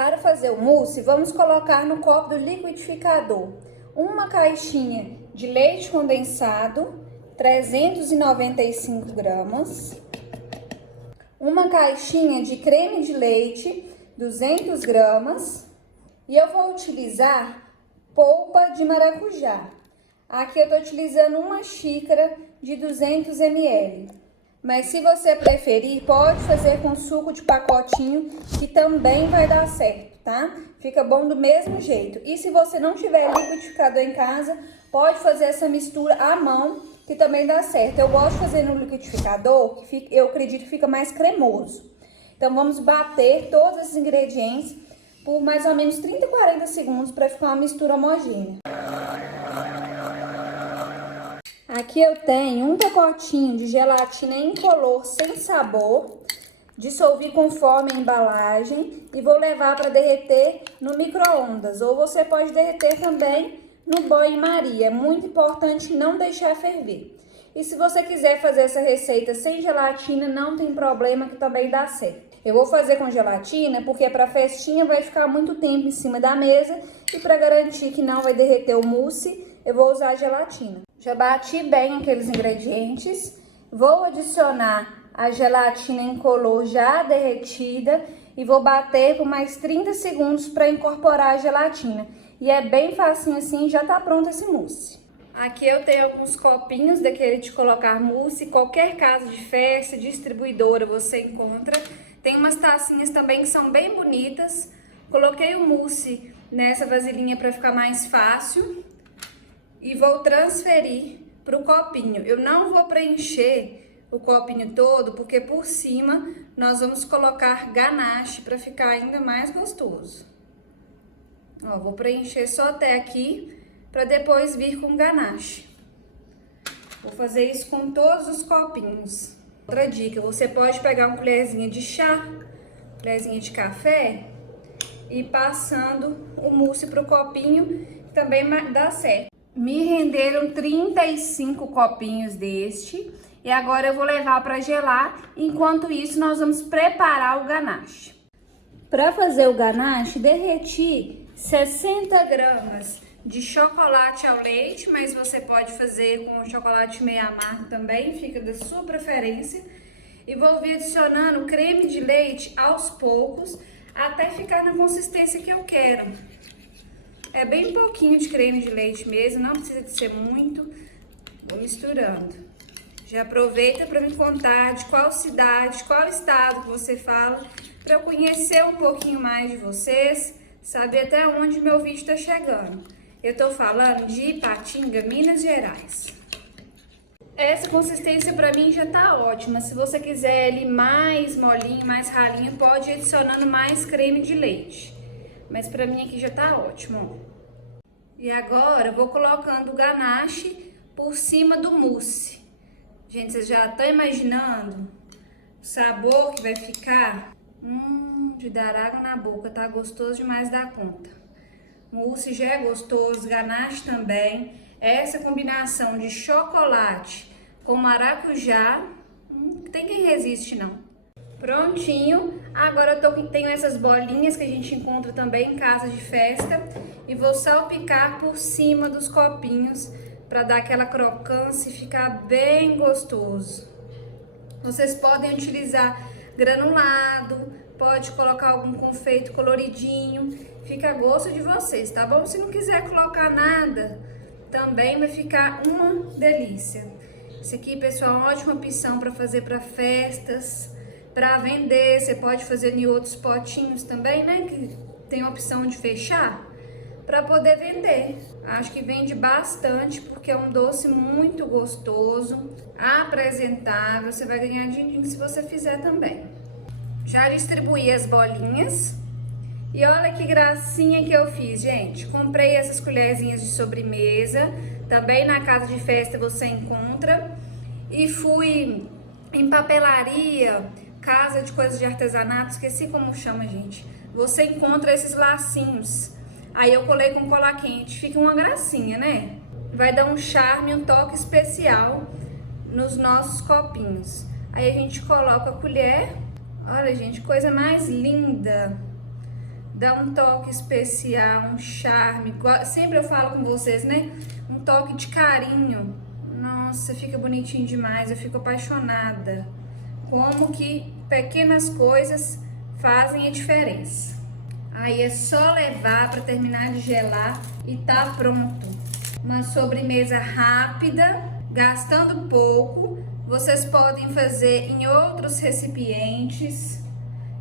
Para fazer o mousse, vamos colocar no copo do liquidificador uma caixinha de leite condensado, 395 gramas, uma caixinha de creme de leite, 200 gramas, e eu vou utilizar polpa de maracujá. Aqui eu tô utilizando uma xícara de 200 ml. Mas se você preferir, pode fazer com suco de pacotinho, que também vai dar certo, tá? Fica bom do mesmo jeito. E se você não tiver liquidificador em casa, pode fazer essa mistura à mão, que também dá certo. Eu gosto de fazer no liquidificador, que eu acredito que fica mais cremoso. Então vamos bater todos esses ingredientes por mais ou menos 30 a 40 segundos para ficar uma mistura homogênea. Aqui eu tenho um pacotinho de gelatina incolor sem sabor, dissolvi conforme a embalagem e vou levar para derreter no micro-ondas, ou você pode derreter também no banho-maria. É muito importante não deixar ferver. E se você quiser fazer essa receita sem gelatina, não tem problema, que também dá certo. Eu vou fazer com gelatina porque para festinha vai ficar muito tempo em cima da mesa e para garantir que não vai derreter o mousse, eu vou usar a gelatina. Já bati bem aqueles ingredientes, vou adicionar a gelatina incolor já derretida e vou bater por mais 30 segundos para incorporar a gelatina. E é bem facinho assim, já tá pronto esse mousse. Aqui eu tenho alguns copinhos daquele de colocar mousse, qualquer casa de festa, distribuidora você encontra. Tem umas tacinhas também que são bem bonitas. Coloquei o mousse nessa vasilhinha para ficar mais fácil. E vou transferir para o copinho. Eu não vou preencher o copinho todo, porque por cima nós vamos colocar ganache para ficar ainda mais gostoso. Ó, vou preencher só até aqui, para depois vir com ganache. Vou fazer isso com todos os copinhos. Outra dica, você pode pegar uma colherzinha de chá, colherzinha de café, e passando o mousse para o copinho, também dá certo. Me renderam 35 copinhos deste e agora eu vou levar para gelar. Enquanto isso, nós vamos preparar o ganache. Para fazer o ganache, derreti 60 gramas de chocolate ao leite, mas você pode fazer com chocolate meio amargo também, fica da sua preferência. E vou vir adicionando creme de leite aos poucos, até ficar na consistência que eu quero. É bem pouquinho de creme de leite mesmo, não precisa de ser muito. Vou misturando. Já aproveita para me contar de qual cidade, qual estado que você fala, para eu conhecer um pouquinho mais de vocês, saber até onde meu vídeo está chegando. Eu tô falando de Ipatinga, Minas Gerais. Essa consistência para mim já tá ótima. Se você quiser ele mais molinho, mais ralinho, pode ir adicionando mais creme de leite. Mas pra mim aqui já tá ótimo, ó. E agora eu vou colocando o ganache por cima do mousse. Gente, vocês já estão imaginando o sabor que vai ficar? De dar água na boca, tá gostoso demais da conta. O mousse já é gostoso, ganache também. Essa combinação de chocolate com maracujá, tem quem resiste não. Prontinho, agora tenho essas bolinhas que a gente encontra também em casa de festa e vou salpicar por cima dos copinhos para dar aquela crocância e ficar bem gostoso. Vocês podem utilizar granulado, pode colocar algum confeito coloridinho, fica a gosto de vocês, tá bom? Se não quiser colocar nada, também vai ficar uma delícia. Esse aqui, pessoal, é uma ótima opção para fazer para festas, para vender. Você pode fazer em outros potinhos também, né? Que tem a opção de fechar para poder vender. Acho que vende bastante porque é um doce muito gostoso, apresentável. Você vai ganhar din-din se você fizer também. Já distribuí as bolinhas. E olha que gracinha que eu fiz, gente. Comprei essas colherzinhas de sobremesa. Também na casa de festa você encontra. E fui em papelaria, casa de coisas de artesanato, esqueci como chama, gente. Você encontra esses lacinhos. Aí eu colei com cola quente, fica uma gracinha, né? Vai dar um charme, um toque especial nos nossos copinhos. Aí a gente coloca a colher. Olha, gente, coisa mais linda. dá um toque especial, um charme. Sempre eu falo com vocês, né? Um toque de carinho. Nossa, fica bonitinho demais, eu fico apaixonada. Como que pequenas coisas fazem a diferença. Aí é só levar para terminar de gelar e tá pronto. Uma sobremesa rápida, gastando pouco. Vocês podem fazer em outros recipientes,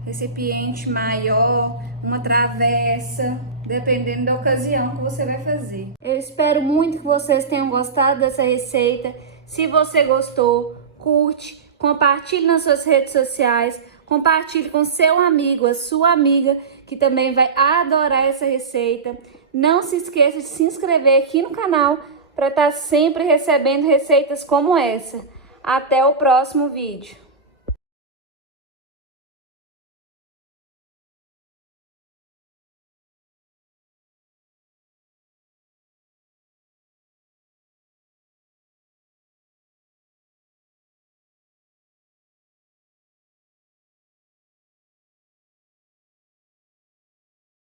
recipiente maior, uma travessa, dependendo da ocasião que você vai fazer. Eu espero muito que vocês tenham gostado dessa receita. Se você gostou, curte, compartilhe nas suas redes sociais, compartilhe com seu amigo, a sua amiga, que também vai adorar essa receita. Não se esqueça de se inscrever aqui no canal para estar sempre recebendo receitas como essa. Até o próximo vídeo.